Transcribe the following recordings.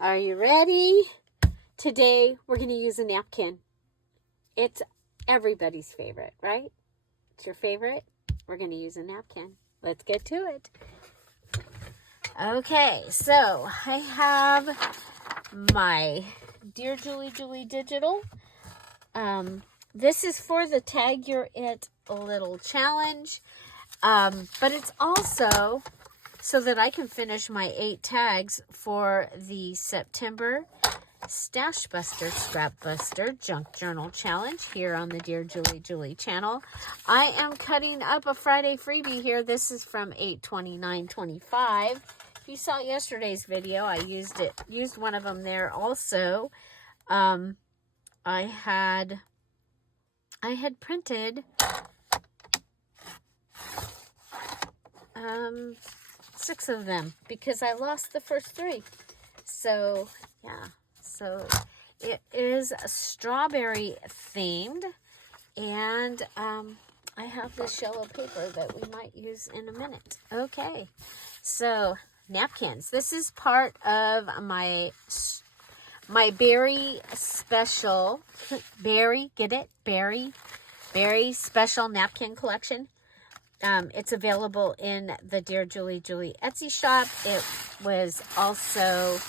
Are you ready? Today, we're going to use a napkin. It's everybody's favorite, right? It's your favorite? We're going to use a napkin. Let's get to it. Okay, so I have my Dear Julie Julie Digital. This is for the Tag Your It little challenge. But it's also so that I can finish my 8 tags for the September Stash Buster, Scrap Buster Junk Journal Challenge here on the Dear Julie Julie channel. I am cutting up a Friday freebie here. This is from 8/29/25. If you saw yesterday's video, I used one of them there also. I had printed 6 of them because I lost the first 3. So yeah. So it is strawberry themed, and I have this yellow paper that we might use in a minute. Okay, so napkins. This is part of my berry special, get it? Berry special napkin collection. It's available in the Dear Julie Julie Etsy shop. It was also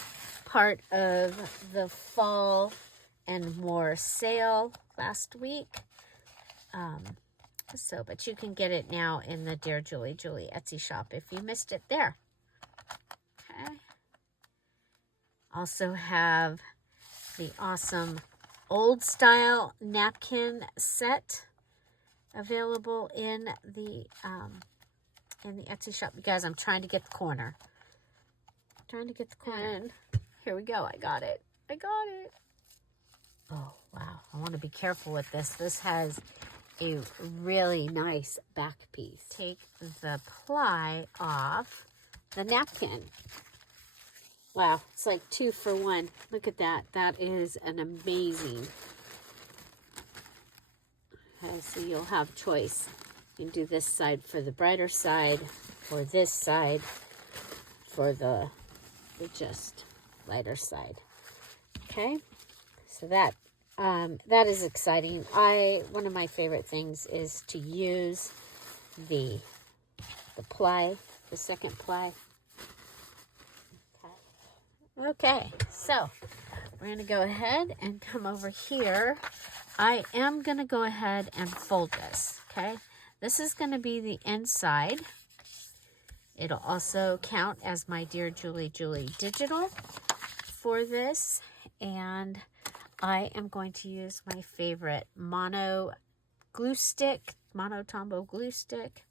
part of the fall and more sale last week. But you can get it now in the Dear Julie Julie Etsy shop if you missed it there. Okay. Also have the awesome old style napkin set available in the Etsy shop. You guys, I'm trying to get the corner. And here we go. I got it. Oh, wow. I want to be careful with this. This has a really nice back piece. Take the ply off the napkin. Wow. It's like 2 for 1. Look at that. That is an amazing. Okay, so you'll have choice. You can do this side for the brighter side or this side for the just lighter side. Okay, so that is exciting. One of my favorite things is to use the ply, the second ply. Okay, so we're going to go ahead and come over here. I am going to go ahead and fold this, okay? This is going to be the inside. It'll also count as my Dear Julie Julie Digital for this. And I am going to use my favorite Mono Tombow glue stick.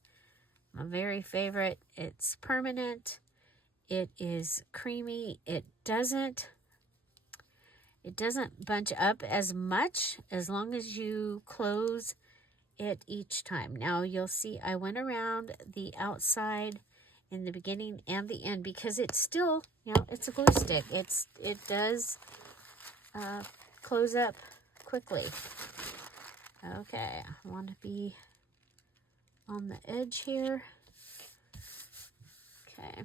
My very favorite. It's permanent. It is creamy. It doesn't bunch up as much as long as you close it each time. Now you'll see I went around the outside in the beginning and the end because it's still, it's a glue stick. It does close up quickly. Okay, I want to be on the edge here. Okay.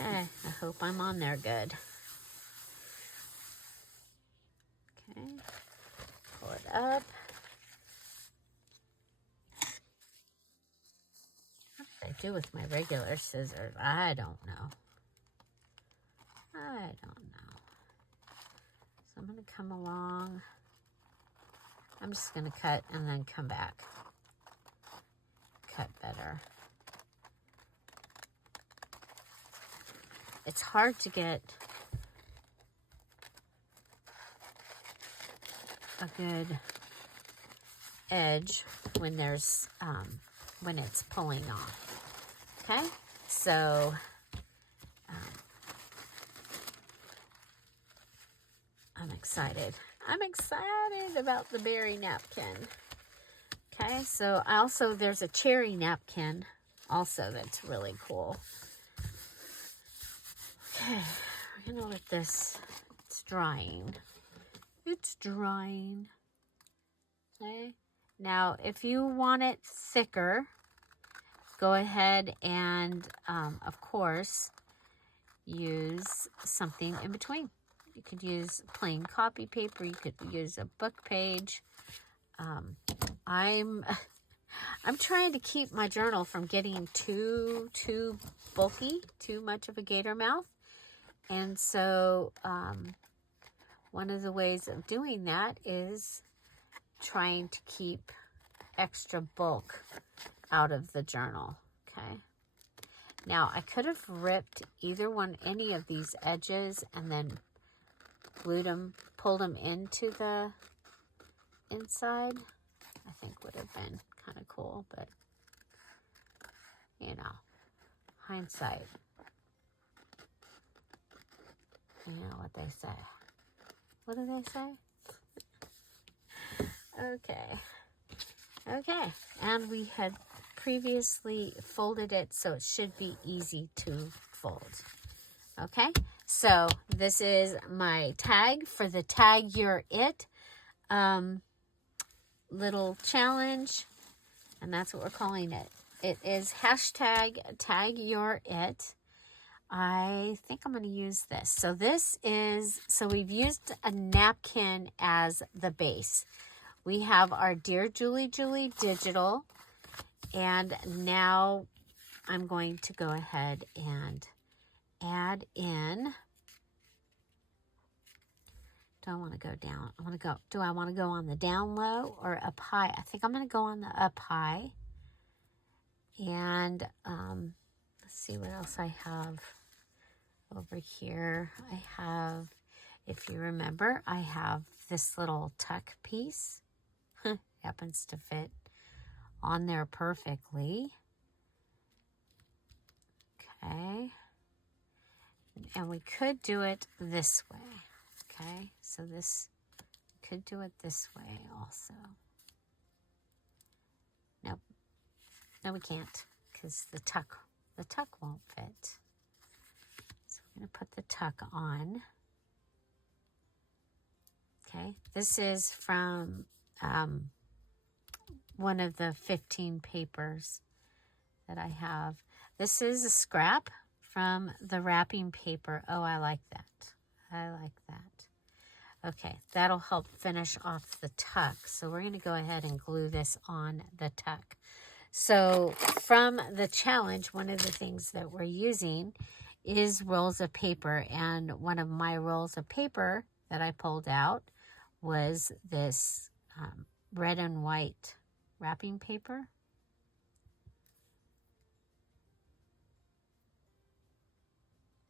Okay, I hope I'm on there good. Okay, pull it up. What did I do with my regular scissors? I don't know. So I'm going to come along. I'm just going to cut and then come back. Cut better. It's hard to get a good edge when there's when it's pulling off. Okay, so I'm excited. I'm excited about the berry napkin. Okay, so there's a cherry napkin also that's really cool. Okay, we're gonna let this, it's drying. Okay, Now, if you want it thicker, go ahead and, of course, use something in between. You could use plain copy paper. You could use a book page. I'm trying to keep my journal from getting too bulky, too much of a gator mouth. And so one of the ways of doing that is trying to keep extra bulk out of the journal. Okay. Now I could have ripped any of these edges and then pulled them into the inside. I think would have been kind of cool, but you know, hindsight. You know what they say. What do they say? Okay, and we had previously folded it, so it should be easy to fold. Okay, so this is my tag for the Tag Your It little challenge, and that's what we're calling it. It is hashtag Tag Your It. I think I'm going to use this. So we've used a napkin as the base. We have our Dear Julie Julie digital, and now I'm going to go ahead and add in. Do I want to go down? Do I want to go on the down low or up high? I think I'm going to go on the up high. And let's see what else I have over here. I have, if you remember, I have this little tuck piece. Happens to fit on there perfectly. Okay. And we could do it this way. Okay. So could do it this way also. Nope. No, we can't, because the tuck won't fit. So I'm going to put the tuck on. Okay. This is from one of the 15 papers that I have. This is a scrap from the wrapping paper. Oh, I like that. I like that. Okay, that'll help finish off the tuck. So we're going to go ahead and glue this on the tuck. So from the challenge, one of the things that we're using is rolls of paper. And one of my rolls of paper that I pulled out was this red and white wrapping paper.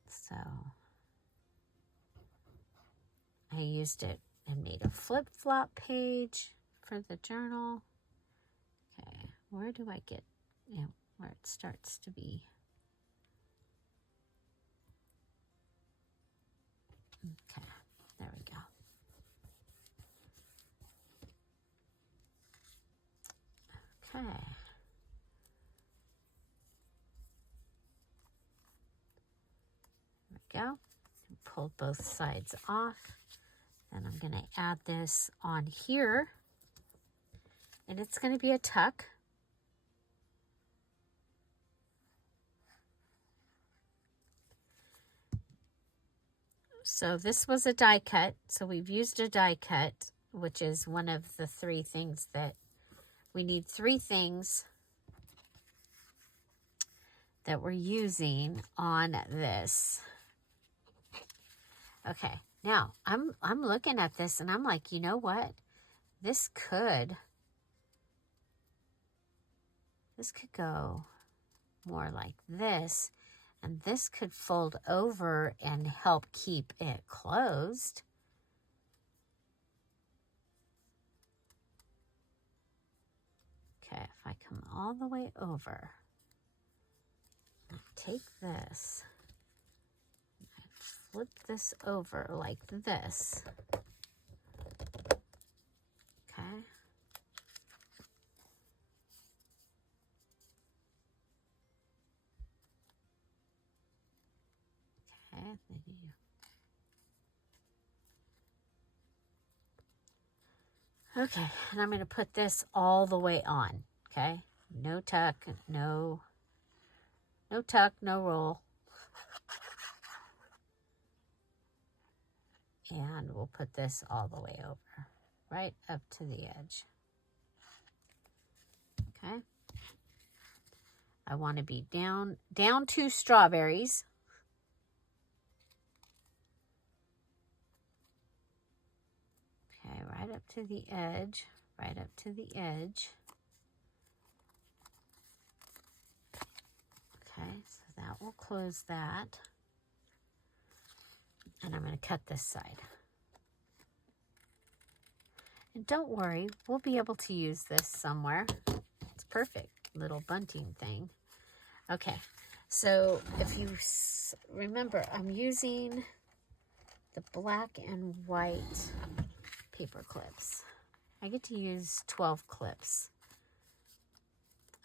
So I used it and made a flip-flop page for the journal. Okay, where do I get, where it starts to be. Okay, there we go. Okay. There we go. Pulled both sides off. Then I'm going to add this on here. And it's going to be a tuck. So this was a die cut. So we've used a die cut, which is one of the three things that we need. Three things that we're using on this. Okay, now I'm looking at this and I'm like, you know what? This could go more like this, and this could fold over and help keep it closed. Okay, if I come all the way over, take this, flip this over like this. Okay. Okay, then you. Okay, and I'm going to put this all the way on, okay? No tuck, no tuck, no roll. And we'll put this all the way over, right up to the edge. Okay. I want to be down 2 strawberries. Okay, right up to the edge, right up to the edge. Okay, so that will close that. And I'm going to cut this side. And don't worry, we'll be able to use this somewhere. It's perfect, little bunting thing. Okay, so if you remember, I'm using the black and white paper clips. I get to use 12 clips.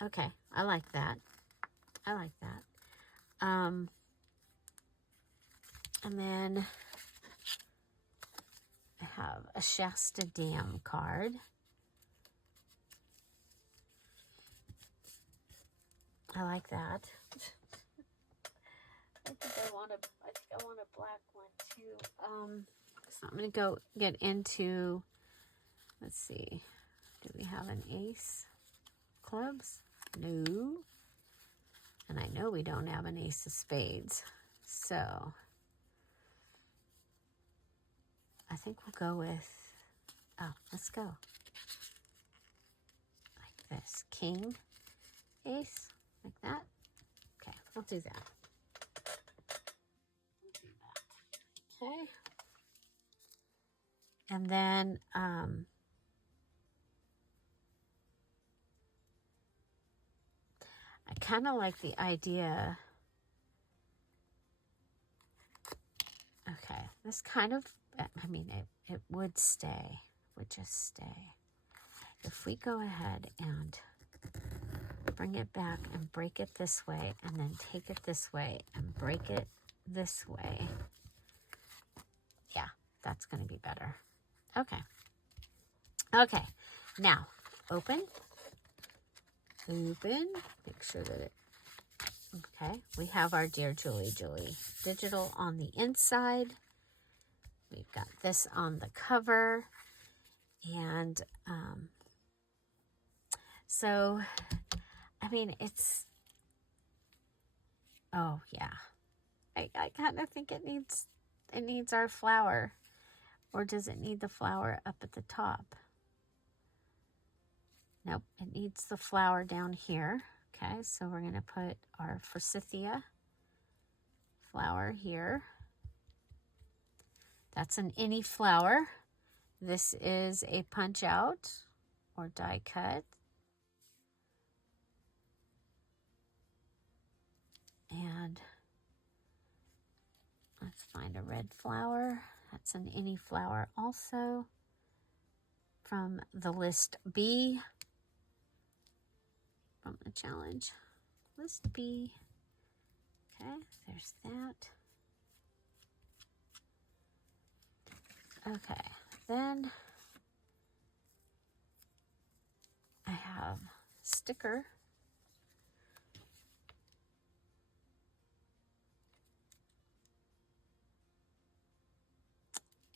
Okay, I like that. I like that. And then I have a Shasta Dam card. I like that. I think I want a black one too. So I'm gonna go get into, let's see, do we have an ace clubs? No. And I know we don't have an ace of spades. So I think we'll go with, let's go. Like this, king, ace, like that. Okay, we'll do that. Okay. And then, I kind of like the idea. Okay, this kind of, I mean, it would stay, would just stay. If we go ahead and bring it back and break it this way, and then take it this way and break it this way. Yeah, that's going to be better. Okay. Okay, now open, make sure that it, okay, we have our Dear Julie digital on the inside. We've got this on the cover. And so, I mean, it's, oh yeah, I kind of think it needs our flower. Or does it need the flower up at the top? Nope, it needs the flower down here. Okay, so we're going to put our forsythia flower here. That's an any flower. This is a punch out or die cut. And let's find a red flower. That's an any flower also from the list B, from the challenge. List B. Okay, there's that. Okay, then I have sticker.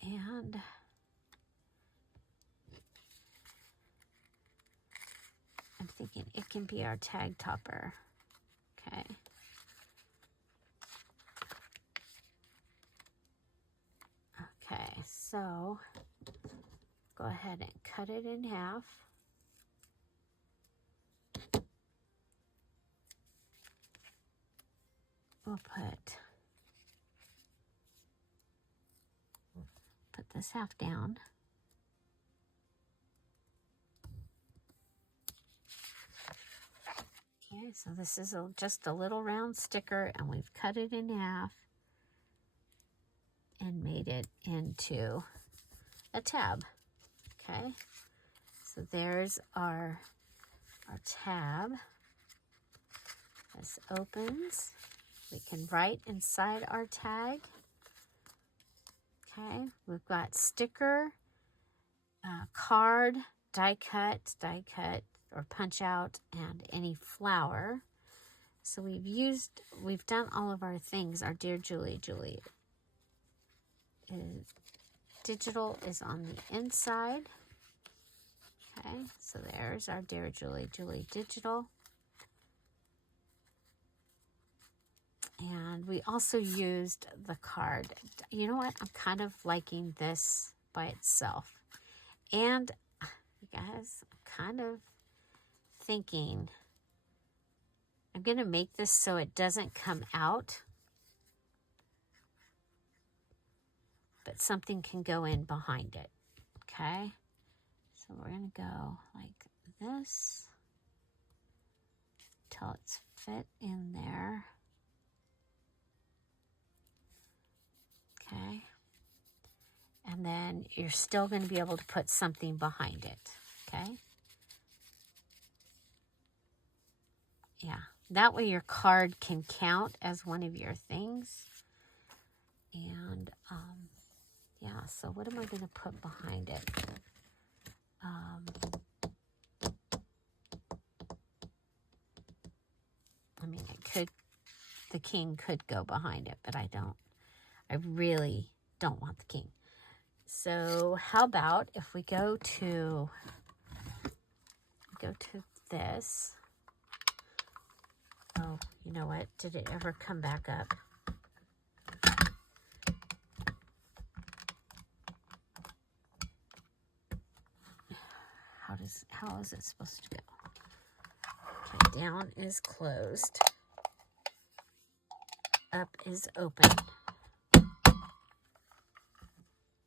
And I'm thinking it can be our tag topper. Okay. Okay, so go ahead and cut it in half. We'll put this half down. Okay, so this is just a little round sticker, and we've cut it in half and made it into a tab. Okay, so there's our tab. This opens. We can write inside our tag. Okay, we've got sticker, card, die cut or punch out, and any flower. So we've done all of our things. Our Dear Julie digital is on the inside. Okay, so there's our Dear Julie digital. And we also used the card. You know what? I'm kind of liking this by itself. And you guys, I'm kind of thinking I'm going to make this so it doesn't come out, but something can go in behind it. Okay? So we're going to go like this till it's fit in there. Okay. And then you're still going to be able to put something behind it. Okay. Yeah. That way your card can count as one of your things. And, yeah. So what am I going to put behind it? I mean, the king could go behind it, but I really don't want the king. So how about if we go to this. Oh, you know what? Did it ever come back up? How is it supposed to go? Okay, down is closed. Up is open.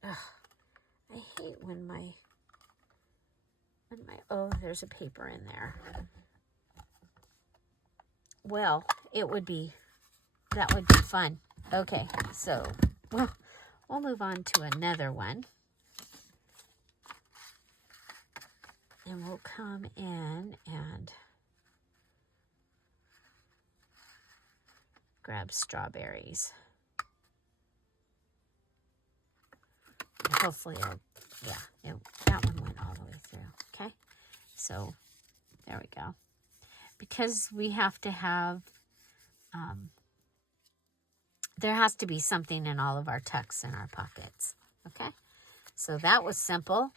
Ugh, I hate when my, oh, there's a paper in there. Well, that would be fun. Okay, so, well, we'll move on to another one. And we'll come in and grab strawberries. Hopefully, that one went all the way through. Okay, so there we go. Because we have to have, there has to be something in all of our tucks and our pockets. Okay, so that was simple.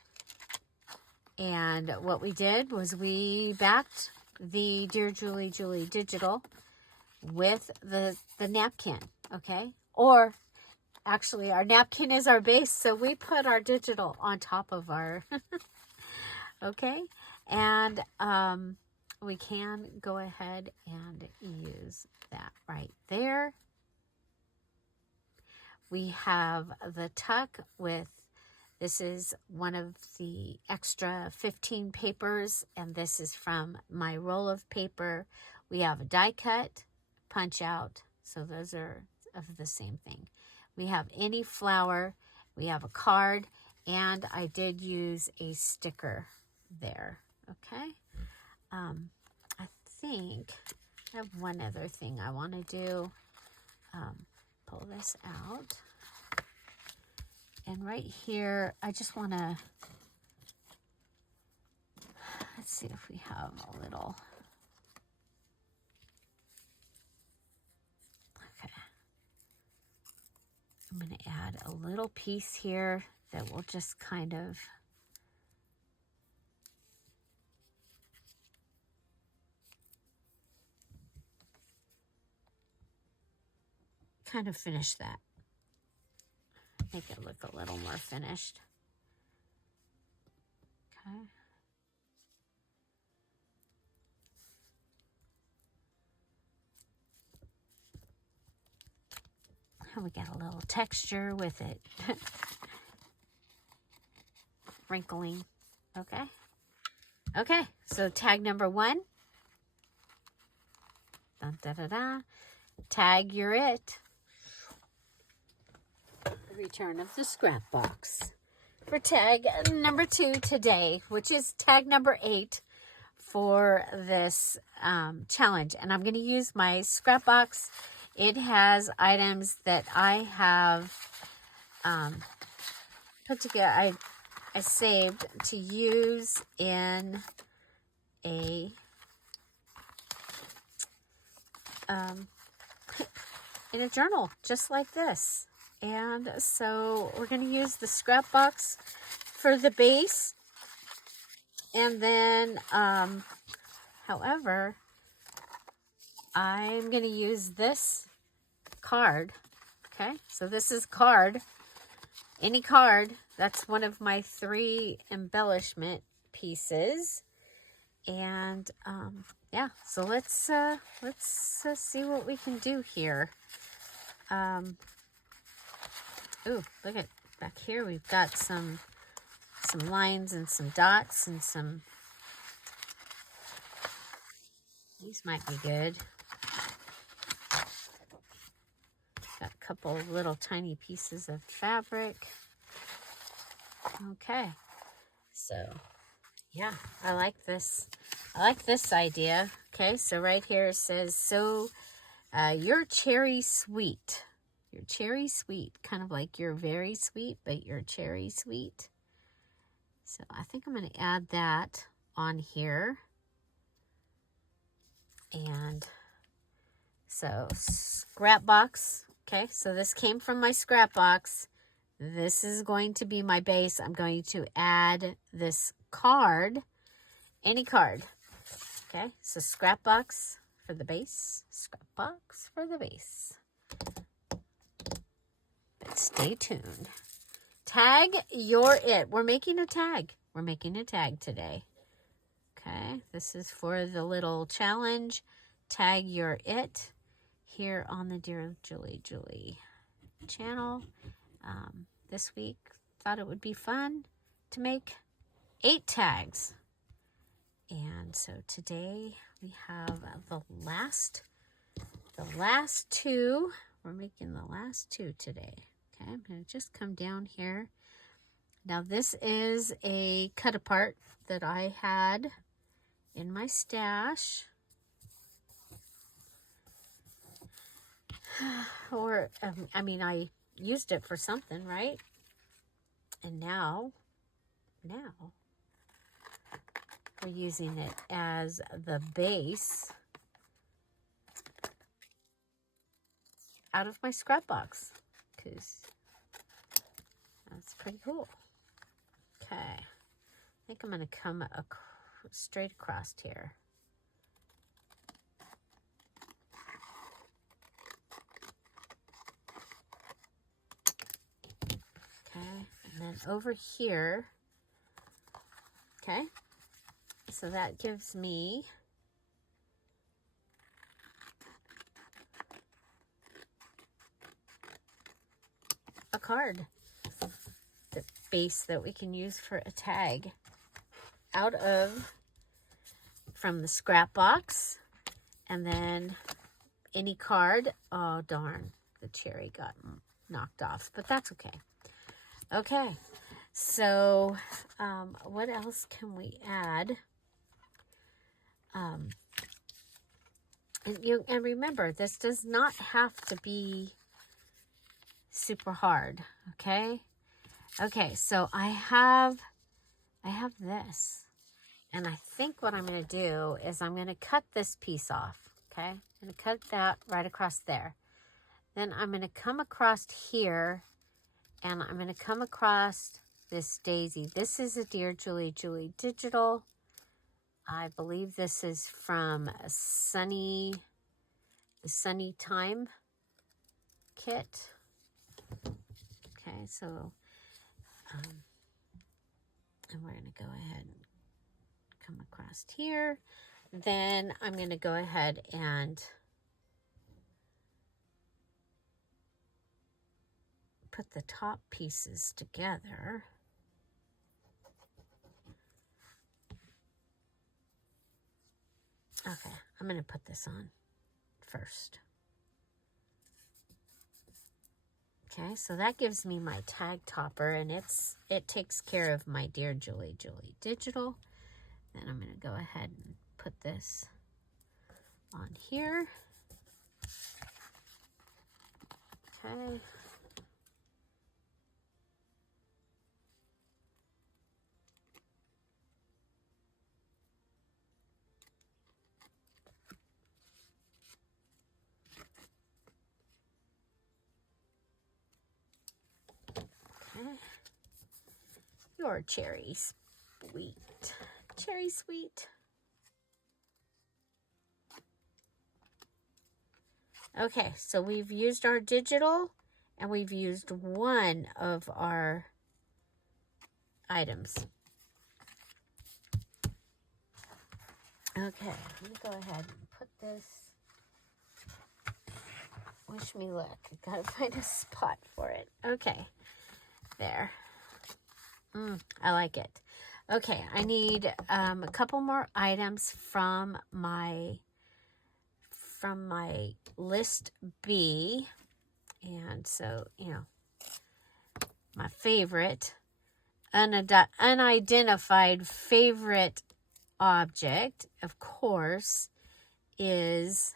And what we did was we backed the Dear Julie digital with the napkin. Okay, or actually, our napkin is our base, so we put our digital on top of our, okay? And we can go ahead and use that right there. We have the tuck with, this is one of the extra 15 papers, and this is from my roll of paper. We have a die cut, punch out, so those are of the same thing. We have any flower, we have a card, and I did use a sticker there, okay? I think I have one other thing I want to do. Pull this out. And right here, I just want to, let's see if we have a little, okay. I'm going to add a little piece here that will just kind of finish that. Make it look a little more finished. Okay. And we got a little texture with it. Wrinkling. Okay. Okay, so tag number 1. Dun, da, da, da. Tag, you're it. Return of the scrap box for tag number 2 today, which is tag number 8 for this challenge. And I'm going to use my scrap box. It has items that I have put together. I saved to use in a journal just like this. And so we're going to use the scrap box for the base. And then, however, I'm going to use this card. Okay, so this is card. Any card. That's one of my 3 embellishment pieces. And yeah, so let's see what we can do here. Ooh, look at back here. We've got some lines and some dots and some. These might be good. Got a couple of little tiny pieces of fabric. Okay, so yeah, I like this. I like this idea. Okay, so right here it says, so you're cherry sweet. You're cherry sweet, kind of like you're very sweet, but you're cherry sweet. So I think I'm going to add that on here. And so scrap box. Okay, so this came from my scrap box. This is going to be my base. I'm going to add this card, any card. Okay, so scrap box for the base, scrap box for the base. But stay tuned. Tag your it. We're making a tag. We're making a tag today. Okay, this is for the little challenge. Tag your it here on the DearJulieJulie channel. This week, thought it would be fun to make 8 tags. And so today we have the last 2. We're making the last 2 today. Okay, I'm going to just come down here. Now this is a cut apart that I had in my stash. Or, I mean, I used it for something, right? And now we're using it as the base out of my scrap box, because that's pretty cool. Okay, I think I'm going to come straight across here. Okay, and then over here, okay, so that gives me a card, the base that we can use for a tag out of, from the scrap box, and then any card. Oh darn, the cherry got knocked off, but that's okay. Okay, so what else can we add? And remember, this does not have to be super hard. Okay. Okay, so I have this, and I think what I'm going to do is I'm going to cut this piece off. Okay, I'm going to cut that right across there. Then I'm going to come across here, and I'm going to come across this daisy. This is a DearJulieJulie digital. I believe this is from a Sunny Time kit. Okay, so and we're going to go ahead and come across here. Then I'm going to go ahead and put the top pieces together. Okay, I'm going to put this on first. Okay, so that gives me my tag topper, and it takes care of my DearJulieJulie digital. Then I'm going to go ahead and put this on here. Okay. You're cherry sweet. Cherry sweet. Okay, so we've used our digital and we've used one of our items. Okay, let me go ahead and put this. Wish me luck. I gotta find a spot for it. Okay, there. I like it. Okay, I need a couple more items from my list B. And so, you know, my favorite unidentified favorite object, of course, is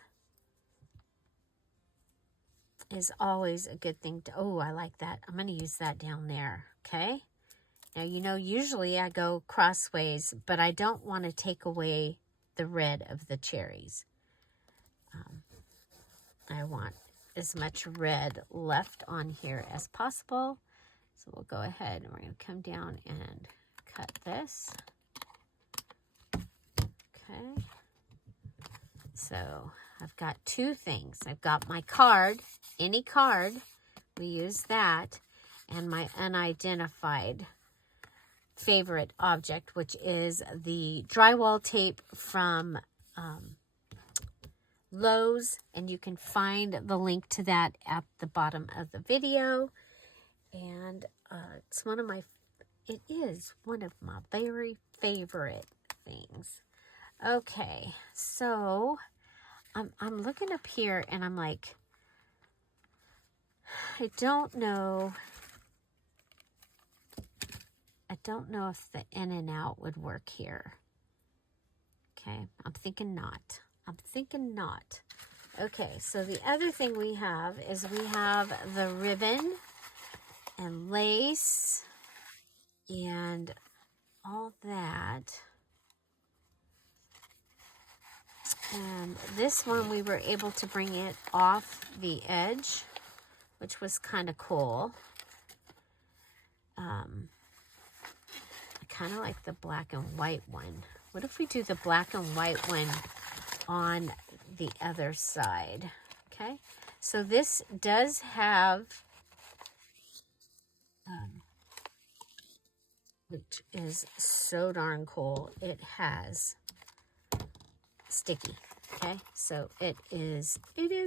always a good thing to, oh, I like that. I'm going to use that down there, okay? Now, you know, usually I go crossways, but I don't want to take away the red of the cherries. I want as much red left on here as possible. So we'll go ahead and we're going to come down and cut this. Okay. So I've got two things. I've got my card, any card, we use that, and my unidentified favorite object, which is the drywall tape from Lowe's, and you can find the link to that at the bottom of the video. And it is one of my very favorite things. Okay, so I'm looking up here and I'm like, I don't know if the in and out would work here. Okay, I'm thinking not. Okay, so the other thing we have is we have the ribbon and lace and all that. And this one we were able to bring it off the edge, which was kind of cool. I kind of like the black and white one. What if we do the black and white one on the other side? Okay, so this does have, which is so darn cool, it has sticky. Okay, so it is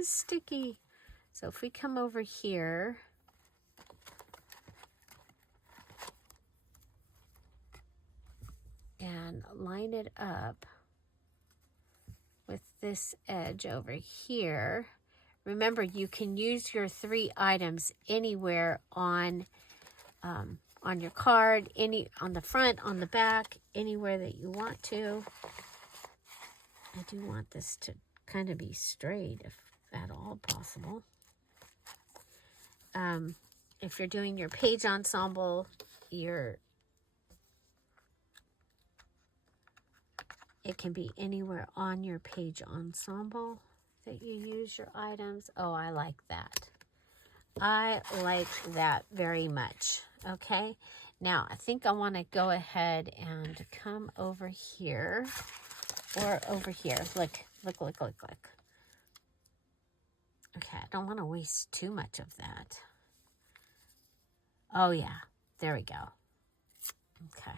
sticky. So if we come over here, and line it up with this edge over here. Remember, you can use your 3 items anywhere on your card, on the front, on the back, anywhere that you want to. I do want this to kind of be straight, if at all possible. If you're doing your page ensemble, it can be anywhere on your page ensemble that you use your items. Oh, I like that. I like that very much. Okay, now I think I want to go ahead and come over here, or over here. Look. Okay, I don't want to waste too much of that. Oh yeah, there we go. Okay,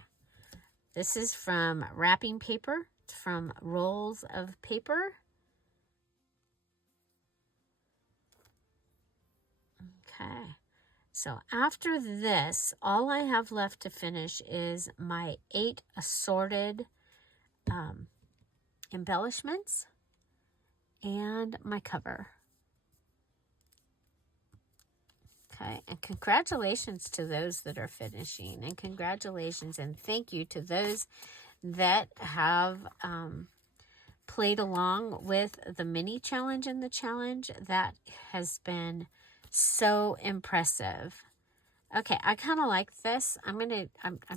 this is from wrapping paper. It's from Rolls of Paper. Okay, so after this, all I have left to finish is my 8 assorted embellishments and my cover. Okay, and congratulations to those that are finishing, and congratulations and thank you to those that have played along with the mini challenge and the challenge. That has been so impressive. Okay, I kind of like this. I'm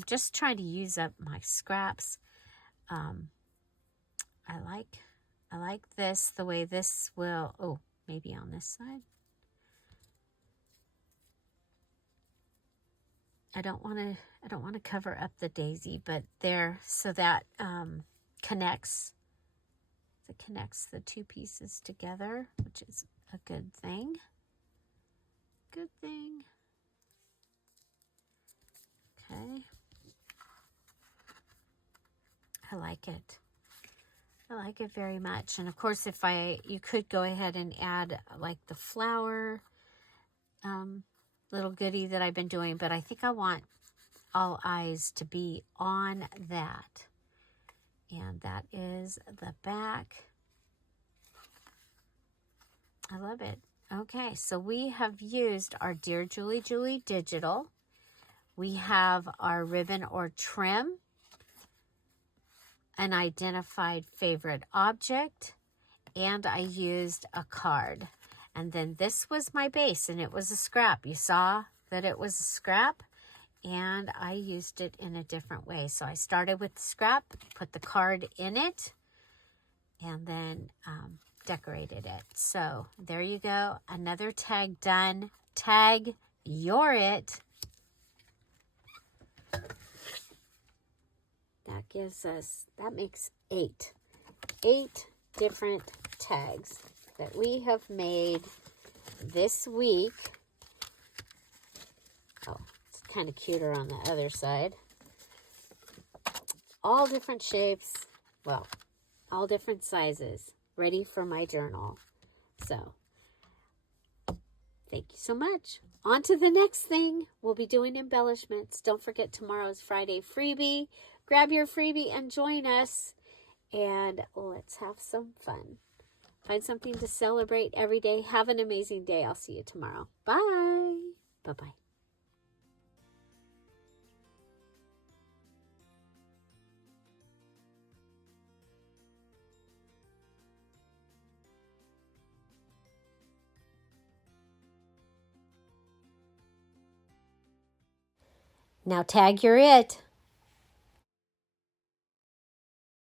just trying to use up my scraps. I like this, the way this will, oh, maybe on this side. I I don't want to cover up the daisy, but there, so that connects the two pieces together, which is a good thing. Good thing. Okay. I like it. I like it very much. And of course, you could go ahead and add like the flower little goodie that I've been doing, but I think I want all eyes to be on that. And that is the back. I love it. Okay, so we have used our Dear Julie Julie digital. We have our ribbon or trim, an identified favorite object, and I used a card. And then this was my base, and it was a scrap. You saw that it was a scrap, and I used it in a different way. So I started with the scrap, put the card in it, and then decorated it. So there you go. Another tag done. Tag your it. That makes 8 different tags that we have made this week. Oh, it's kind of cuter on the other side. All different shapes. Well, all different sizes. Ready for my journal. So, thank you so much. On to the next thing. We'll be doing embellishments. Don't forget tomorrow's Friday freebie. Grab your freebie and join us. And let's have some fun. Find something to celebrate every day. Have an amazing day. I'll see you tomorrow. Bye. Bye-bye. Now tag your it.